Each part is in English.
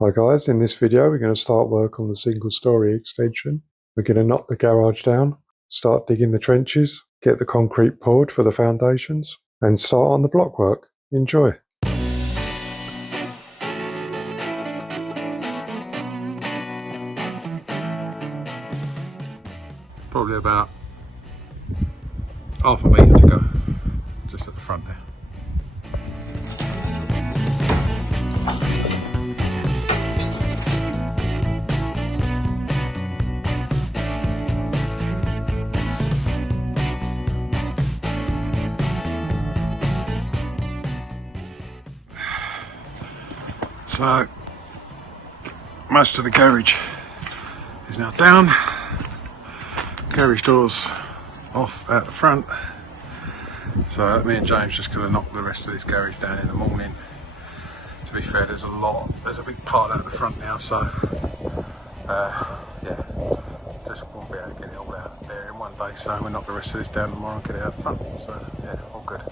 Hi guys, in this video we're going to start work on the single story extension. We're going to knock the garage down, start digging the trenches, get the concrete poured for the foundations, and start on the block work. Enjoy! Probably about half a metre to go, just at the front there. So, most of the garage is now down. Garage doors off at the front. So me and James just going to knock the rest of this garage down in the morning. To be fair, there's a big part out the front now, so yeah, just won't be able to get it all out there in one day. So we'll knock the rest of this down tomorrow and get it out the front. So yeah, all good.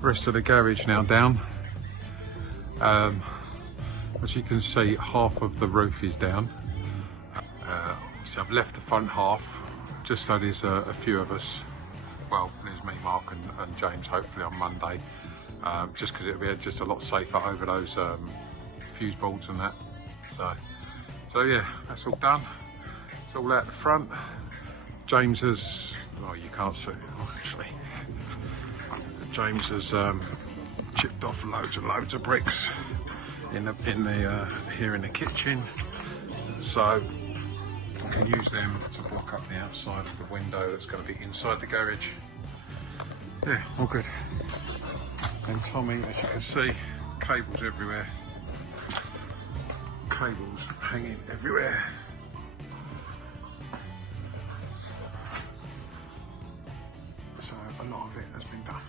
Rest of the garage now down. As you can see, half of the roof is down. So I've left the front half just so there's a few of us. Well, there's me, Mark and James hopefully on Monday, just because it'll be just a lot safer over those fuse boards and that. So yeah, that's all done. It's all out the front. James has, well, you can't see it actually. James has chipped off loads and loads of bricks here in the kitchen, so I can use them to block up the outside of the window that's going to be inside the garage. Yeah, all good. And Tommy, as you can see, cables everywhere, cables hanging everywhere. So a lot of it has been done.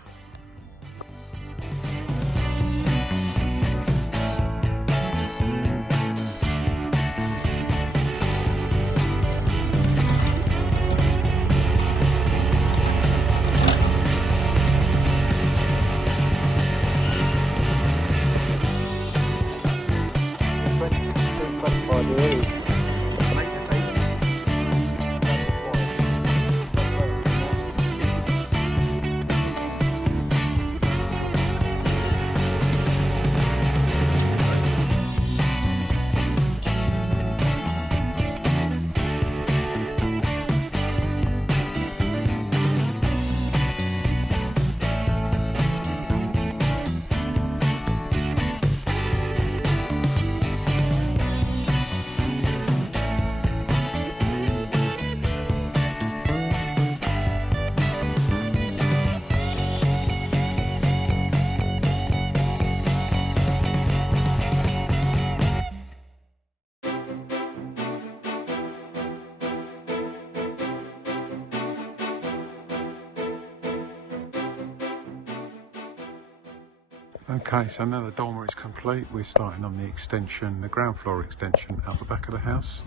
Okay, so now the dormer is complete, we're starting on the extension, the ground floor extension out the back of the house,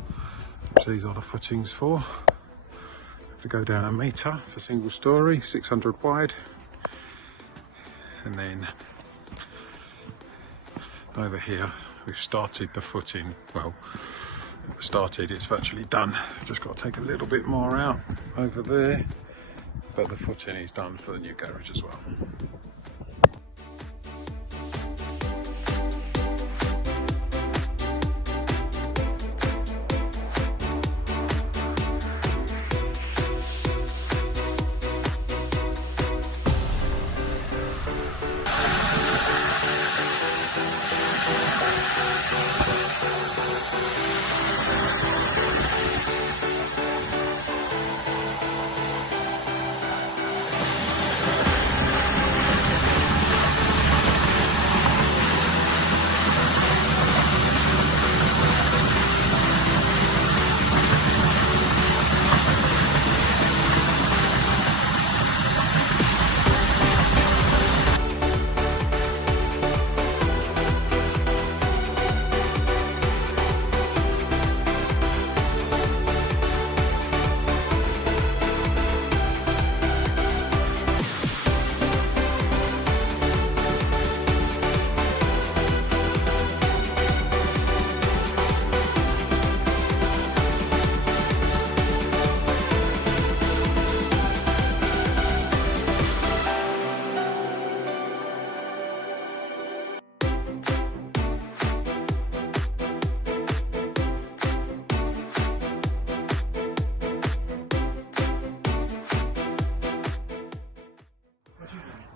which these are the footings for. Have to go down a metre for single story, 600 wide, and then over here we've started the footing. Well, it's virtually done. Just got to take a little bit more out over there, but the footing is done for the new garage as well.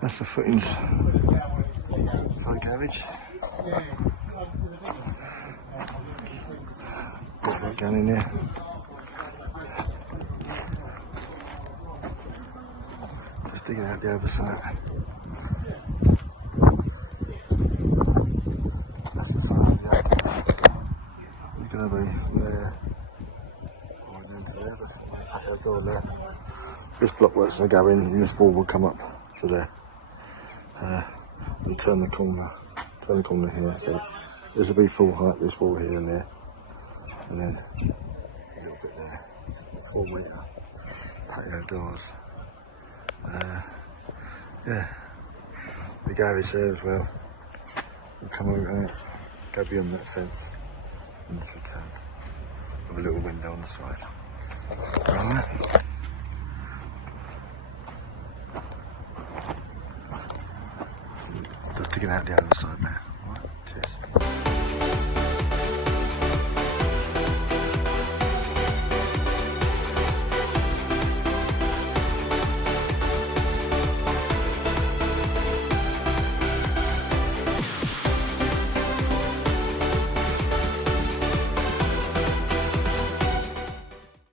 That's the footings for the garage. Got that down in there. Just digging out the other side. That's the size of the opening. You're going to be there. Going into there. That's the back door there. This blockwork's going to go in and this wall will come up to there. And turn the corner here. So this will be full height, this wall here and there. And then a little bit there. 4 metre patio doors. Yeah, the garage there as well. We'll come over, go beyond that fence and just return with a little window on the side. Alright. Just digging out the other side now.